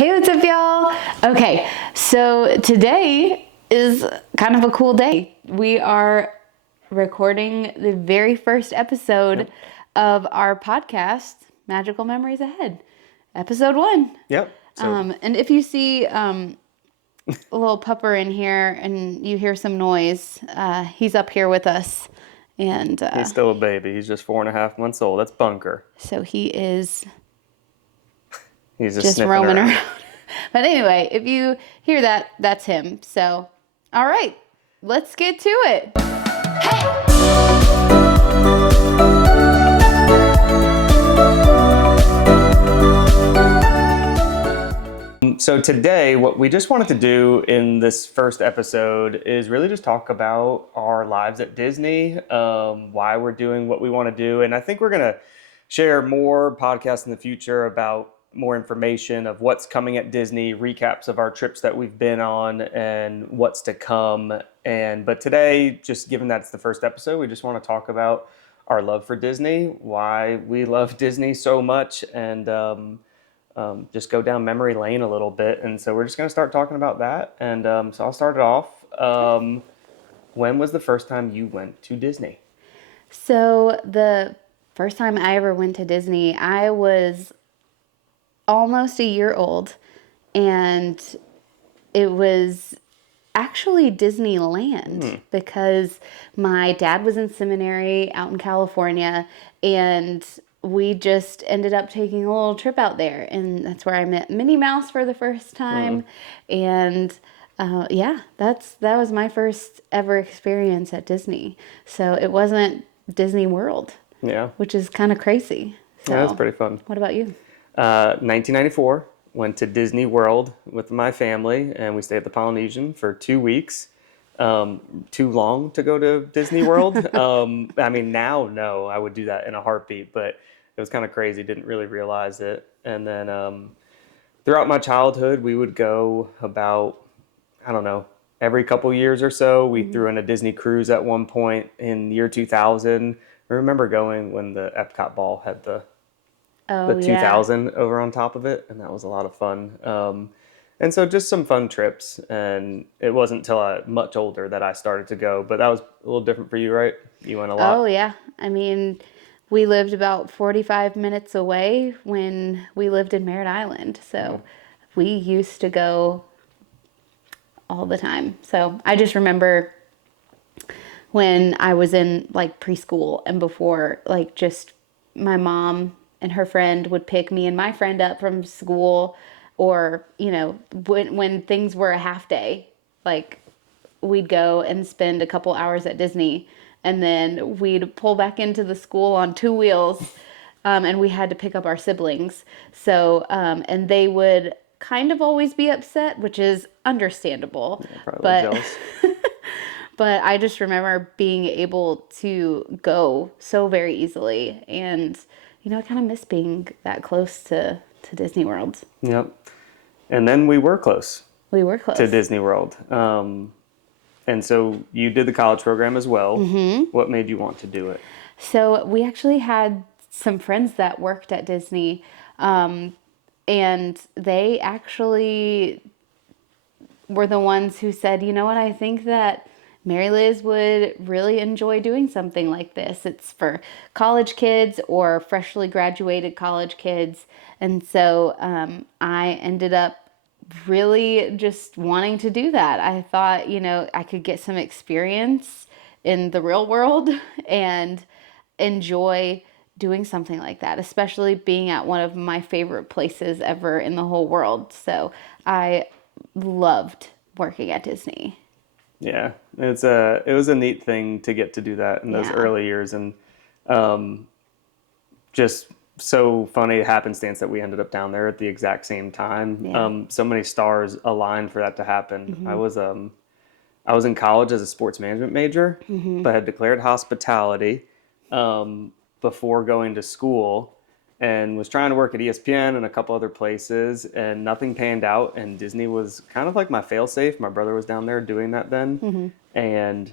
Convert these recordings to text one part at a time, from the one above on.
Hey, what's up, y'all? Okay, so today is kind of a cool day. We are recording the very first episode of our podcast, Magical Memories Ahead, episode 1. Yep. And if you see a little pupper in here and you hear some noise, he's up here with us. And He's still a baby. He's just 4.5 months old. That's Bunker. so he is He's just sniffing roaming around. But anyway, if you hear that, that's him. So, all right, let's get to it. So today, what we just wanted to do in this first episode is really just talk about our lives at Disney, why we're doing what we want to do. And I think we're going to share more podcasts in the future about more information of what's coming at Disney, recaps of our trips that we've been on and what's to come. But today, just given that it's the first episode, we just want to talk about our love for Disney, why we love Disney so much, and just go down memory lane a little bit. And so we're just going to start talking about that. And so I'll start it off. When was the first time you went to Disney? So the first time I ever went to Disney, I was almost a year old, and it was actually Disneyland because my dad was in seminary out in California, and we just ended up taking a little trip out there, and that's where I met Minnie Mouse for the first time. And that was my first ever experience at Disney. So it wasn't Disney World, which is kind of crazy. So, yeah, that's pretty fun. What about you? 1994, went to Disney World with my family, and we stayed at the Polynesian for 2 weeks. Too long to go to Disney World. I mean, now, no, I would do that in a heartbeat, but it was kind of crazy. Didn't really realize it. And then throughout my childhood, we would go about, I don't know, every couple years or so. We threw in a Disney cruise at one point in the year 2000. I remember going when the Epcot ball had the 2000 over on top of it, and that was a lot of fun. And so just some fun trips, and it wasn't until I much older that I started to go, but that was a little different for you, right? You went a lot. Oh, yeah. I mean, we lived about 45 minutes away when we lived in Merritt Island, so we used to go all the time. So I just remember when I was in like preschool and before, like just my mom and her friend would pick me and my friend up from school, or, you know, when things were a half day, like we'd go and spend a couple hours at Disney, and then we'd pull back into the school on 2 wheels, and we had to pick up our siblings. So, and they would kind of always be upset, which is understandable. Yeah, probably jealous. But I just remember being able to go so very easily, and you know, I kind of miss being that close to Disney World. Yep. And then we were close. We were close to Disney World. And so you did the college program as well. What made you want to do it? So we actually had some friends that worked at Disney, and they actually were the ones who said, you know what, I think that Mary-Liz would really enjoy doing something like this. It's for college kids or freshly graduated college kids. And so I ended up really just wanting to do that. I thought, you know, I could get some experience in the real world and enjoy doing something like that, especially being at one of my favorite places ever in the whole world. So I loved working at Disney. Yeah, it was a neat thing to get to do that in those early years, and just so funny happenstance that we ended up down there at the exact same time. Yeah. So many stars aligned for that to happen. I was in college as a sports management major, but had declared hospitality before going to school, and was trying to work at ESPN and a couple other places, and nothing panned out. And Disney was kind of like my fail-safe. My brother was down there doing that then, and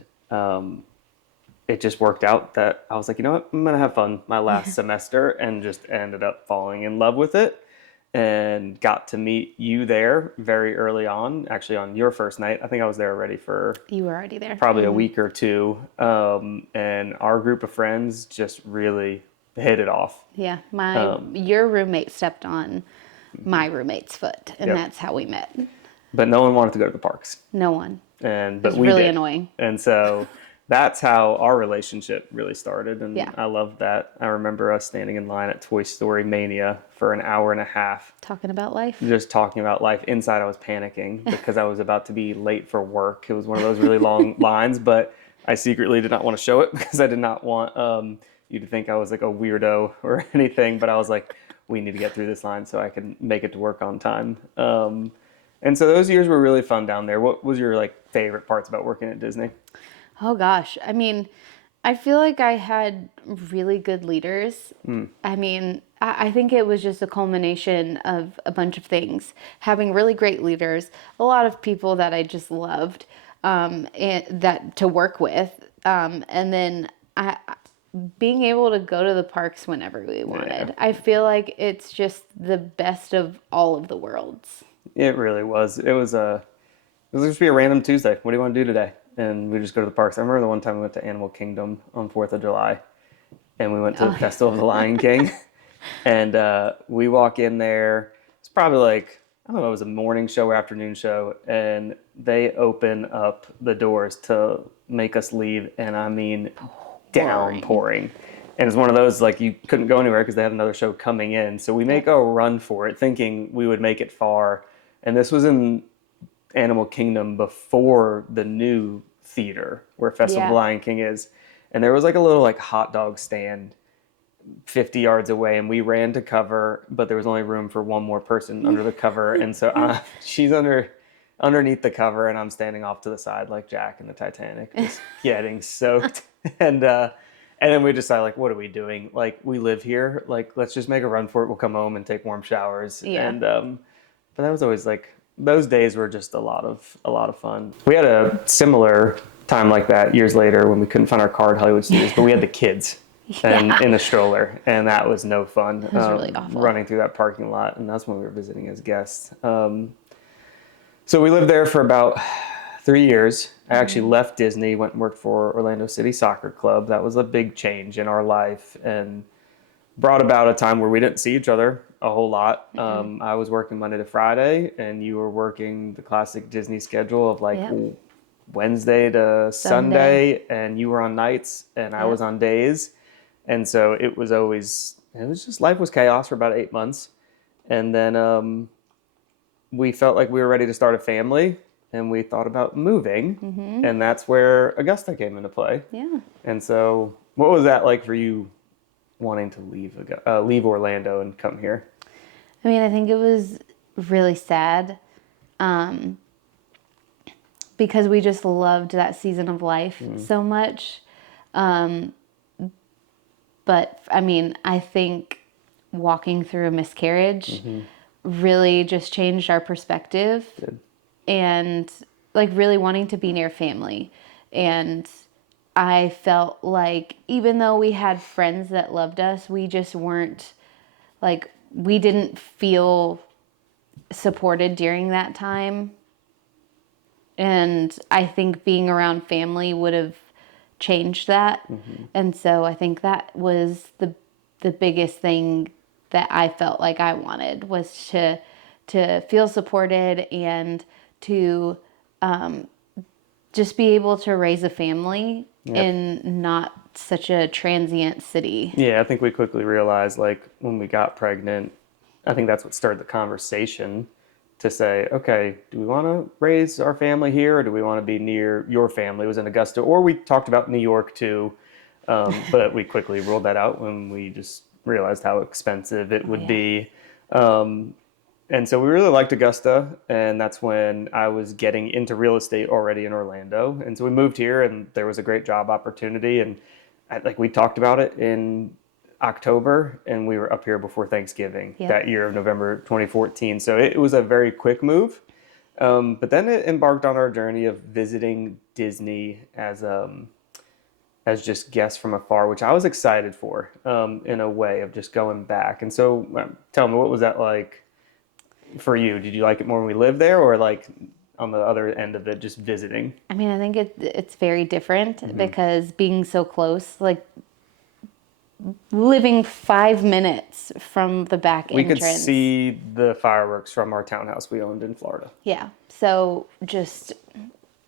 it just worked out that I was like, you know what, I'm gonna have fun my last semester, and just ended up falling in love with it. and got to meet you there very early on, actually on your first night. I think I was there already for You were already there. probably a week or two. And our group of friends just really hit it off. Yeah, your roommate stepped on my roommate's foot, and Yep. that's how we met. But no one wanted to go to the parks. No one. And It but was we really did. annoying. And so that's how our relationship really started. And Yeah. I loved that. I remember us standing in line at Toy Story Mania for an hour and a half, Talking about life. just talking about life. Inside, I was panicking because I was about to be late for work. It was one of those really long lines, but I secretly did not want to show it because I did not want you to think I was like a weirdo or anything. But I was like, we need to get through this line so I can make it to work on time. And so those years were really fun down there. What was your like favorite parts about working at Disney? Oh gosh. I mean, I feel like I had really good leaders. I mean, I think it was just a culmination of a bunch of things. Having really great leaders, a lot of people that I just loved, and that to work with, and then being able to go to the parks whenever we Yeah, wanted. I feel like it's just the best of all of the worlds. it really was. It was just be a random Tuesday. What do you want to do today? And we just go to the parks. I remember the one time we went to Animal Kingdom on 4th of July, and we went to the Oh, Festival of the Lion King. And we walk in there. It's probably like, I don't know, it was a morning show or afternoon show. And they open up the doors to make us leave. And I mean, pouring. downpouring. And it's one of those, like, you couldn't go anywhere because they had another show coming in. So we make a run for it, thinking we would make it far. And this was in Animal Kingdom before the new theater where Festival of the Yeah. Lion King is. And there was like a little like hot dog stand 50 yards away, and we ran to cover, but there was only room for one more person under the cover. And so she's underneath the cover, and I'm standing off to the side like Jack in the Titanic, just getting soaked. And then we decided, like, what are we doing? Like, we live here. Like, let's just make a run for it. We'll come home and take warm showers. Yeah. And but that was always like, those days were just a lot of fun. We had a similar time like that years later when we couldn't find our car at Hollywood Studios, but we had the kids and Yeah. in a stroller, and that was no fun. It was really awful. Running through that parking lot, and that's when we were visiting as guests. So we lived there for about 3 years. I actually left Disney, went and worked for Orlando City Soccer Club. That was a big change in our life and brought about a time where we didn't see each other a whole lot. I was working Monday to Friday, and you were working the classic Disney schedule of like Yep. Wednesday to Sunday. Sunday, and you were on nights, and I Yep. was on days. And so it was just, life was chaos for about 8 months. And then we felt like we were ready to start a family, and we thought about moving. And that's where Augusta came into play. Yeah. And so, what was that like for you wanting to leave Orlando and come here? I mean, I think it was really sad, um, because we just loved that season of life so much. But I mean, I think walking through a miscarriage really just changed our perspective, Good. and like really wanting to be near family. And I felt like even though we had friends that loved us, we just weren't like, we didn't feel supported during that time. And I think being around family would have changed that. And so I think that was the biggest thing that I felt like I wanted, was to feel supported and to just be able to raise a family in not such a transient city. Yeah, I think we quickly realized, like, when we got pregnant, I think that's what started the conversation to say, okay, do we want to raise our family here, or do we want to be near your family? It was in Augusta, or we talked about New York too, but we quickly ruled that out when we just realized how expensive it would Yeah. be. And so we really liked Augusta, and that's when I was getting into real estate already in Orlando. And so we moved here, and there was a great job opportunity, and like we talked about it in October, and we were up here before Thanksgiving Yep. that year of November 2014. So it was a very quick move. But then it embarked on our journey of visiting Disney as just guests from afar, which I was excited for, in a way of just going back. And so tell me, what was that like? for you? Did you like it more when we lived there, or like on the other end of it, just visiting? I mean, I think it's very different because being so close, like living 5 minutes from the back We could entrance. see the fireworks from our townhouse we owned in Florida. Yeah. So just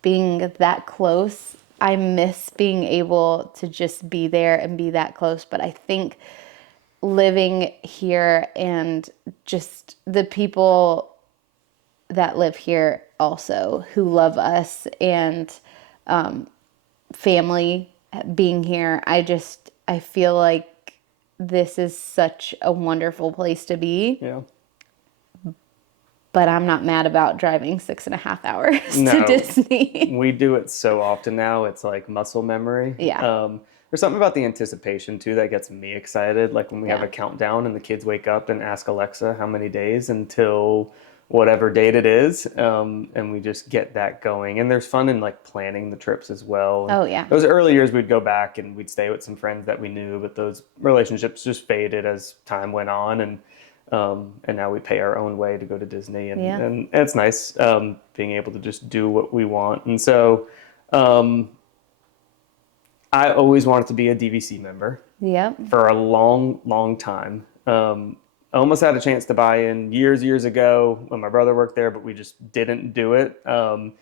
being that close, I miss being able to just be there and be that close. But I think living here and just the people that live here also who love us and family being here, I feel like this is such a wonderful place to be. Yeah. But I'm not mad about driving 6.5 hours to No, Disney. we do it so often now. It's like muscle memory. Yeah. There's something about the anticipation too that gets me excited. Like when we have Yeah. a countdown and the kids wake up and ask Alexa how many days until whatever date it is, and we just get that going. And there's fun in like planning the trips as well. And Oh, yeah. those early years, we'd go back and we'd stay with some friends that we knew, but those relationships just faded as time went on, and now we pay our own way to go to Disney, Yeah. and it's nice being able to just do what we want. And so I always wanted to be a DVC member Yep. for a long, long time. I almost had a chance to buy in years ago when my brother worked there, but we just didn't do it. And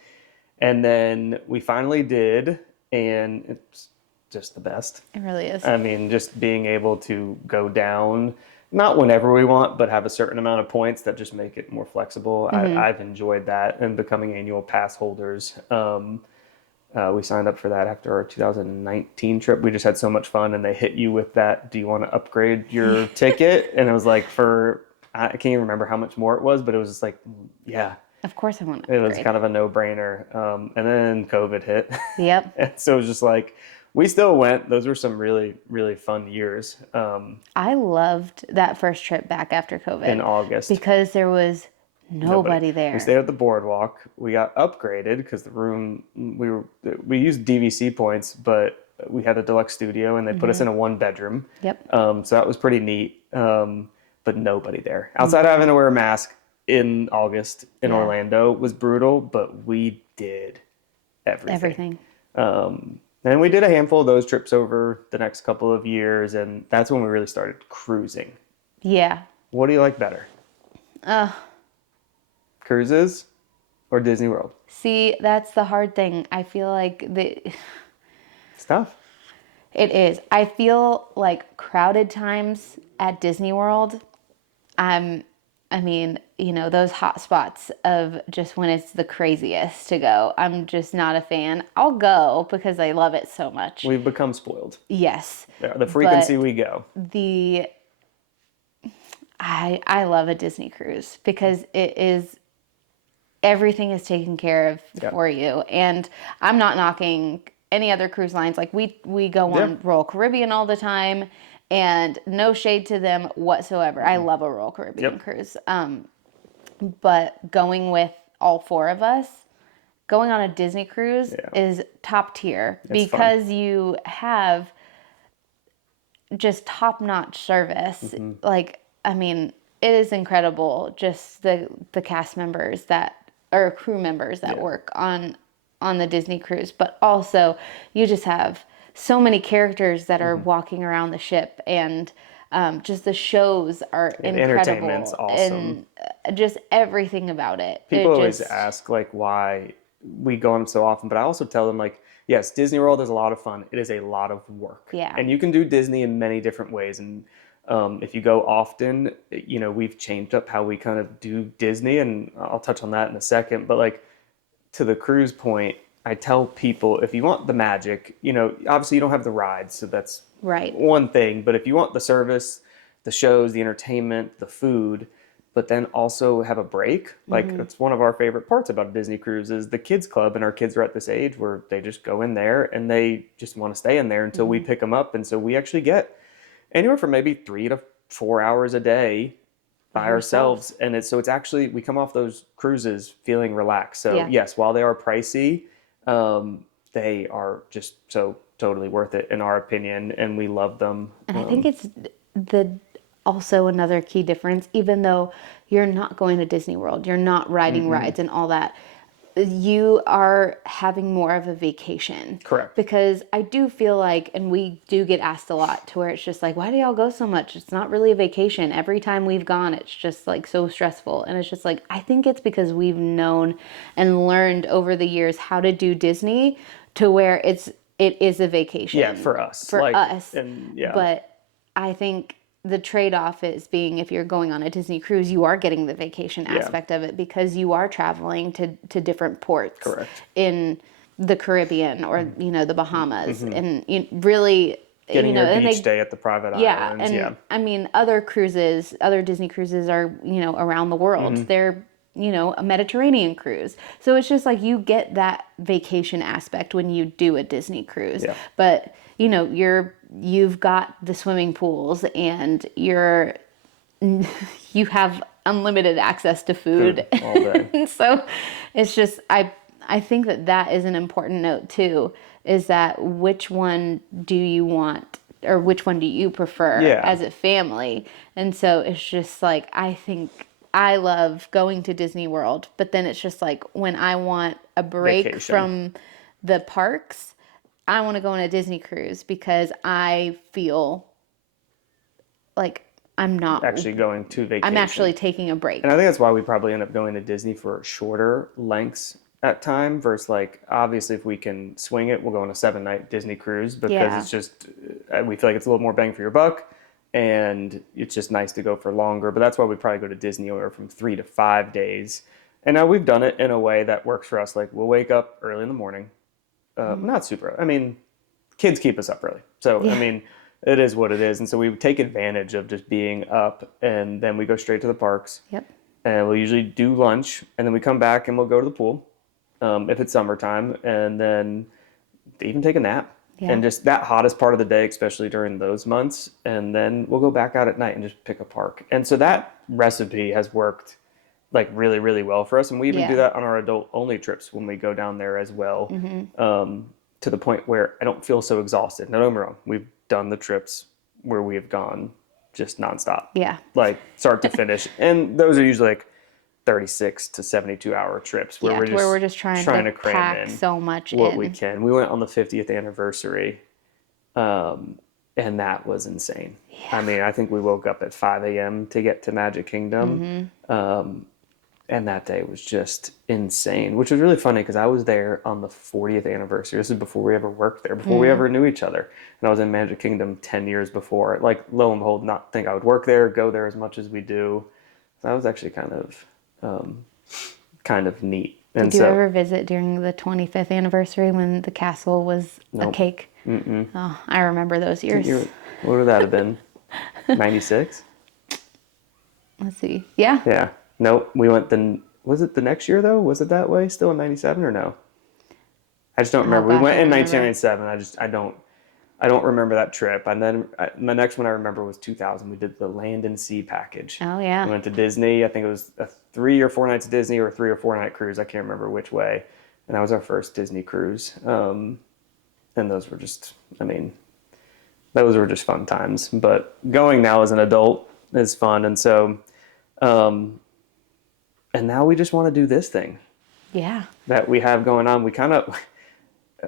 then we finally did, and it's just the best. It really is. I mean, just being able to go down, not whenever we want, but have a certain amount of points that just make it more flexible. I've enjoyed that, and becoming annual pass holders. We signed up for that after our 2019 trip. We just had so much fun, and they hit you with that. Do you want to upgrade your ticket? And it was like I can't even remember how much more it was, but it was just like, yeah, Of course I want to it was upgrade. kind of a no-brainer. And then COVID hit, Yep. and so it was just like we still went. Those were some really really fun years I loved that first trip back after COVID in August. because there was nobody there. We stayed at the boardwalk. We got upgraded because the room we used DVC points, but we had a deluxe studio and they put us in a 1 bedroom. Yep. So that was pretty neat. But nobody there outside of having to wear a mask in August in Yeah. Orlando was brutal. But we did everything. Everything. And we did a handful of those trips over the next couple of years, and that's when we really started cruising. Yeah. What do you like better? Cruises or Disney World? See, that's the hard thing. I feel like It's tough. it is. I feel like crowded times at Disney World. I mean, those hot spots of just when it's the craziest to go. I'm just not a fan. I'll go because I love it so much. We've become spoiled. Yes. Yeah, the frequency But we go. I love a Disney cruise because everything is taken care of Yeah. for you. And I'm not knocking any other cruise lines. Like we go on Yeah. Royal Caribbean all the time, and no shade to them whatsoever. I love a Royal Caribbean Yep. cruise. But going with all four of us, going on a Disney cruise Yeah. is top tier It's because you have just top-notch service. Mm-hmm. Like, I mean, it is incredible just the cast members that or crew members that Yeah. work on the Disney cruise, but also you just have so many characters that are walking around the ship, and just the shows are entertainment's incredible, awesome. and just everything about it. People It always just, ask like why we go on so often, but I also tell them like, yes, Disney World is a lot of fun. It is a lot of work. Yeah. And you can do Disney in many different ways. And if you go often, we've changed up how we kind of do Disney, and I'll touch on that in a second. But like to the cruise point, I tell people if you want the magic, obviously you don't have the rides, so that's Right. one thing. But if you want the service, the shows, the entertainment, the food, but then also have a break, like it's one of our favorite parts about a Disney cruise is the kids club, and our kids are at this age where they just go in there and they just want to stay in there until we pick them up. And so we actually get anywhere from maybe 3 to 4 hours a day by ourselves. And it's actually, we come off those cruises feeling relaxed. So Yeah. yes, while they are pricey, they are just so totally worth it in our opinion, and we love them. And I think it's also another key difference. Even though you're not going to Disney World, you're not riding rides and all that, you are having more of a vacation. Correct. Because I do feel like, and we do get asked a lot to where it's just like, why do y'all go so much? It's not really a vacation. Every time we've gone, it's just like so stressful. And it's just like, I think it's because we've known and learned over the years how to do Disney to where it is a vacation. Yeah, for us. For like, us. And yeah. But I think the trade-off is being, if you're going on a Disney cruise, you are getting the vacation aspect of it because you are traveling to different ports. Correct. In the Caribbean or the Bahamas, and really Getting your and beach day at the private islands. and I mean other Disney cruises are around the world. They're a Mediterranean cruise, so it's just like you get that vacation aspect when you do a Disney cruise. Yeah. But you've got the swimming pools and you have unlimited access to food all day. so it's just I think that is an important note too, is that which one do you want or which one do you prefer as a family? And so it's just like, I think I love going to Disney World, but then it's just like when I want a break Vacation. from the parks, I want to go on a Disney cruise because I feel like I'm not actually going to vacation. I'm actually taking a break. And I think that's why we probably end up going to Disney for shorter lengths at time versus like, obviously if we can swing it, we'll go on a 7-night Disney cruise because it's just, we feel like it's a little more bang for your buck and it's just nice to go for longer. But that's why we probably go to Disney over from 3 to 5 days. And now we've done it in a way that works for us. Like we'll wake up early in the morning. Not super, I mean, kids keep us up early. So, I mean, it is what it is. And so we take advantage of just being up and then we go straight to the parks. Yep. And we'll usually do lunch and then we come back and we'll go to the pool if it's summertime and then even take a nap. Yeah. And just that hottest part of the day, especially during those months. And then we'll go back out at night and just pick a park. And so that recipe has worked like really, really well for us. And we even do that on our adult only trips when we go down there as well, to the point where I don't feel so exhausted. Now, don't get me wrong. We've done the trips where we have gone just nonstop. Yeah. Like start to finish. And those are usually like 36 to 72 hour trips where we're just trying to cram pack in so much what we can. We went on the 50th anniversary, and that was insane. Yeah. I mean, I think we woke up at 5 a.m. to get to Magic Kingdom. And that day was just insane, which was really funny because I was there on the 40th anniversary. This is before we ever worked there, before we ever knew each other. And I was in Magic Kingdom 10 years before. Like, lo and behold, not think I would work there, go there as much as we do. So that was actually kind of neat. And Did you ever visit during the 25th anniversary when the castle was a cake? Mm-mm. Oh, I remember those years. What would that have been? 96? Let's see. Yeah. Yeah. Nope. We went was it the next year though? Was it that way still in 97 or no? I just don't remember. We went in 1997. I don't remember that trip. And then the next one I remember was 2000. We did the Land and Sea package. Oh yeah. We went to Disney. I think it was a 3 or 4 nights at Disney or a 3 or 4 night cruise. I can't remember which way. And that was our first Disney cruise. And those were just, those were just fun times. But going now as an adult is fun. And so, and now we just want to do this thing. Yeah. That we have going on. We kind of,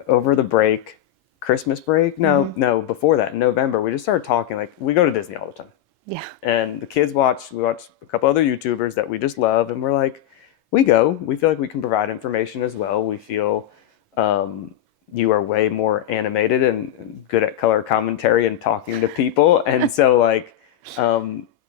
over the break, Christmas break? No, before that, in November, we just started talking. Like, we go to Disney all the time. Yeah. And the kids we watch a couple other YouTubers that we just love. And we're like, we feel like we can provide information as well. We feel you are way more animated and good at color commentary and talking to people. And so, like,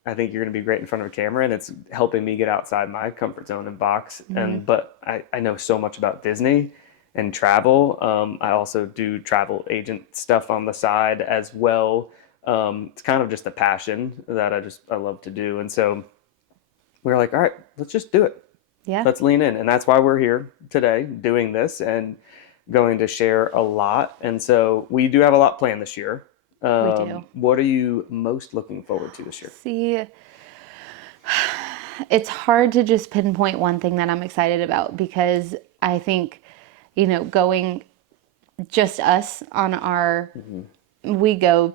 I think you're going to be great in front of a camera, and it's helping me get outside my comfort zone and box. But I know so much about Disney and travel. I also do travel agent stuff on the side as well. It's kind of just a passion that I love to do. And so we were like, all right, let's just do it. Yeah. Let's lean in. And that's why we're here today doing this and going to share a lot. And so we do have a lot planned this year. We do. What are you most looking forward to this year? See, it's hard to just pinpoint one thing that I'm excited about because I think, going just us on our, we go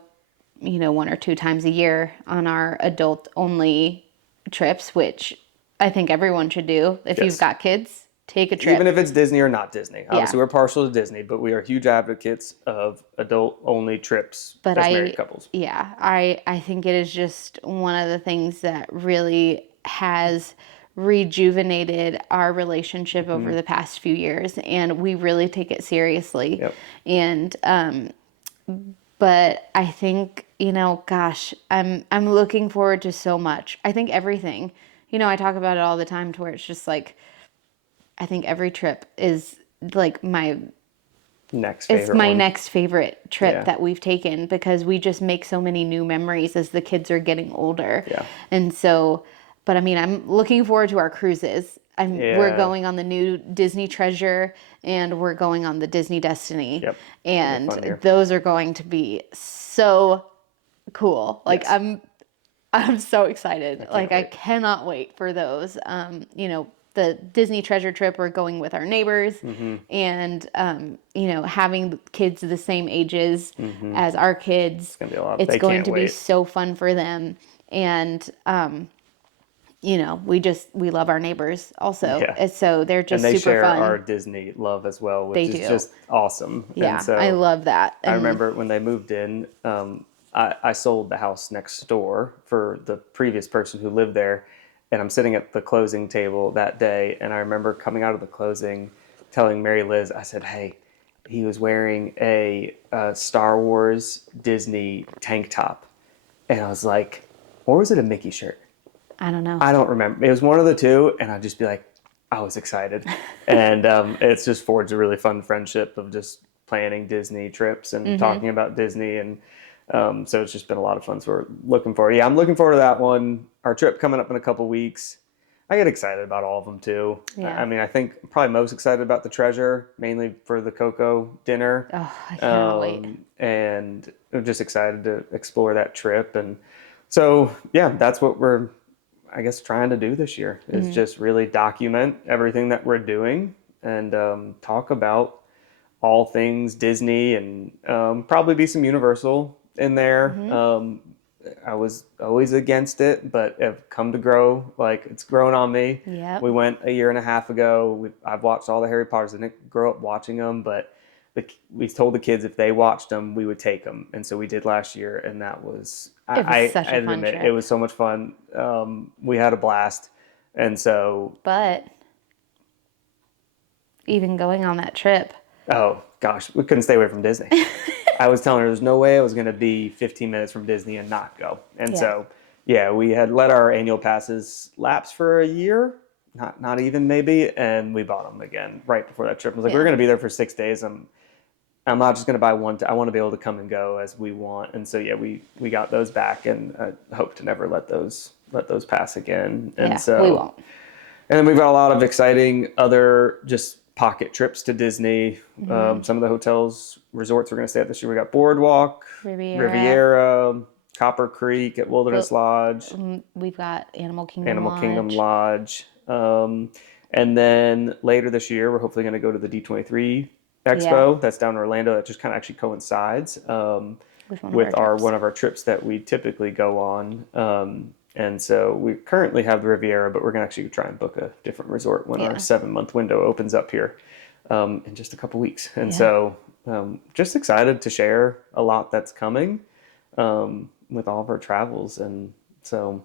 one or two times a year on our adult only trips, which I think everyone should do. If you've Yes. got kids, take a Even trip. if it's Disney or not Disney. Yeah. Obviously, we're partial to Disney, but we are huge advocates of adult only trips But as married couples. yeah, I think it is just one of the things that really has rejuvenated our relationship over the past few years, and we really take it seriously. Yep. And but I think, gosh, I'm looking forward to so much. I think everything. I talk about it all the time to where it's just like I think every trip is like Next it's favorite my one. next favorite trip Yeah. that we've taken because we just make so many new memories as the kids are getting older. Yeah. And so, but I mean, I'm looking forward to our cruises. We're Yeah. going on the new Disney Treasure and we're going on the Disney Destiny. Yep. It's gonna be a And fun year. those are going to be so cool. Like Yes. I'm so excited. I can't Like I wait. cannot wait for those. The Disney treasure trip, we're going with our neighbors and having kids the same ages as our kids. It's gonna be a lot. It's They going can't to be wait. so fun for them. And we love our neighbors also. Yeah. And so they're And just they super share our fun. Disney love as well, They which is do. just awesome. And Yeah, I so love that. I And remember when they moved in, I sold the house next door for the previous person who lived there. And I'm sitting at the closing table that day. And I remember coming out of the closing, telling Mary-Liz, I said, hey, he was wearing a Star Wars Disney tank top. And I was like, or was it a Mickey shirt? I don't know. I don't remember. It was one of the two. And I'd just be like, I was excited. And it's just forged a really fun friendship of just planning Disney trips and talking about Disney. And so it's just been a lot of fun. So we're looking forward. Yeah, I'm looking forward to that one. Our trip coming up in a couple weeks. I get excited about all of them too. Yeah. I mean, I think I'm probably most excited about the treasure, mainly for the Coco dinner. Oh, I cannot wait. And I'm just excited to explore that trip. And so, yeah, that's what we're, I guess, trying to do this year is just really document everything that we're doing and talk about all things Disney and probably be some Universal in there. I was always against it, but have come to grow. Like it's grown on me. Yep. We went a year and a half ago. I've watched all the Harry Potters. I didn't grow up watching them, but we told the kids if they watched them, we would take them, and so we did last year, and that was It was such a fun admit trip. it was so much fun. We had a blast, and so But even going on that trip, oh gosh, we couldn't stay away from Disney. I was telling her there's no way I was going to be 15 minutes from Disney and not go. And Yeah. so, yeah, we had let our annual passes lapse for a year, not even maybe, and we bought them again right before that trip. I was like, we're Yeah. going to be there for 6 days. I'm not just going to buy one. I want to be able to come and go as we want. And so, yeah, we got those back, and I hope to never let those pass again. And yeah, so we won't. and then we've got a lot of exciting other just pocket trips to Disney. Some of the hotels, resorts we're going to stay at this year. We got Boardwalk, Riviera, Copper Creek at Wilderness Lodge, We've got Animal Kingdom Animal Lodge. Kingdom Lodge. And then later this year, we're hopefully going to go to the D23 Expo. That's down in Orlando. That just kind of actually coincides with one of our trips that we typically go on. And so we currently have the Riviera, but we're going to actually try and book a different resort when our 7-month window opens up here in just a couple weeks. And so just excited to share a lot that's coming with all of our travels. And so,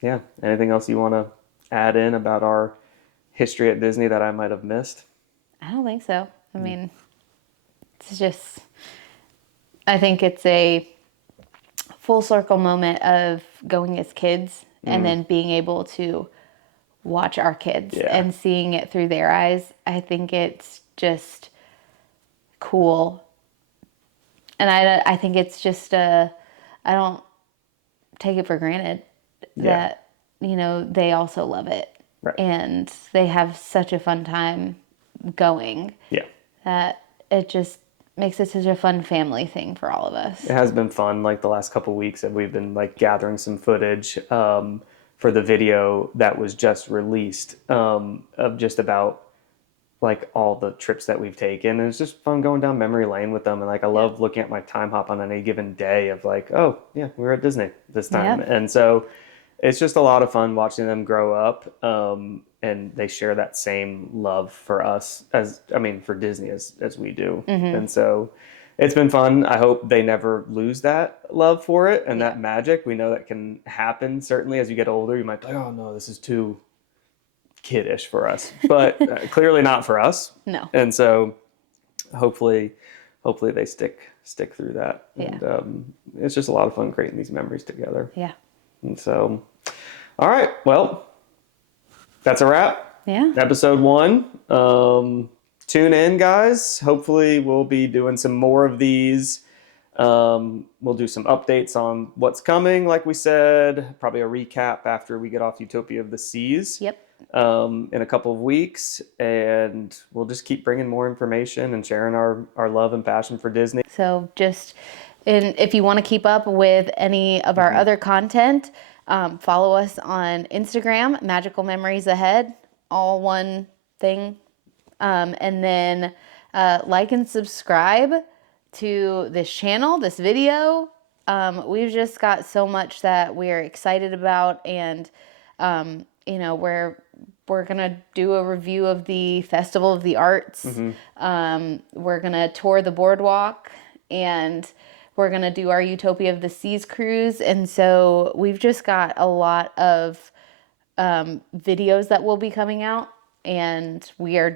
yeah, anything else you want to add in about our history at Disney that I might have missed? I don't think so. I mean, it's just, I think it's a full circle moment of going as kids and then being able to watch our kids and seeing it through their eyes. I think it's just cool. And I think it's just I don't take it for granted that, they also love it. Right. And they have such a fun time going that it just makes it such a fun family thing for all of us. It has been fun, like the last couple of weeks that we've been like gathering some footage for the video that was just released of just about like all the trips that we've taken. And it's just fun going down memory lane with them. And like I love looking at my time hop on any given day of like, oh yeah, we were at Disney this time. Yep. And so it's just a lot of fun watching them grow up. And they share that same love for us as, I mean, for Disney as we do. And so it's been fun. I hope they never lose that love for it and that magic. We know that can happen. Certainly as you get older, you might be like, oh no, this is too kiddish for us, but clearly not for us. No. And so hopefully they stick through that. Yeah. And it's just a lot of fun creating these memories together. Yeah. And so, all right, well, that's a wrap. Yeah. Episode 1. Tune in, guys. Hopefully we'll be doing some more of these. We'll do some updates on what's coming, like we said, probably a recap after we get off Utopia of the Seas. Yep. In a couple of weeks, and we'll just keep bringing more information and sharing our love and passion for Disney. So and if you want to keep up with any of our other content, follow us on Instagram, Magical Memories Ahead, all one thing. And then like and subscribe to this channel, this video. We've just got so much that we're excited about, and we're gonna do a review of the Festival of the Arts. We're gonna tour the boardwalk, and we're gonna do our Utopia of the Seas cruise. And so we've just got a lot of videos that will be coming out, and we're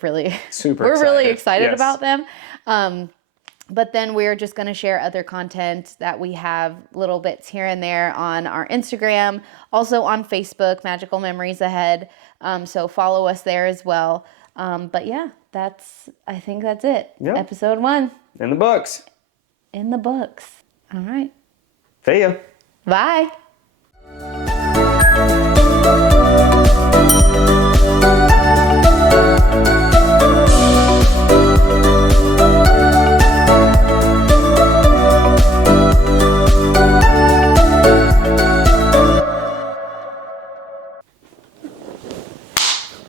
really Super we're really excited. excited Yes. about them. But then we're just going to share other content that we have, little bits here and there on our Instagram, also on Facebook, Magical Memories Ahead. So follow us there as well. But yeah, I think that's it. Yep. Episode 1. In the books. In the books. All right. See ya. Bye.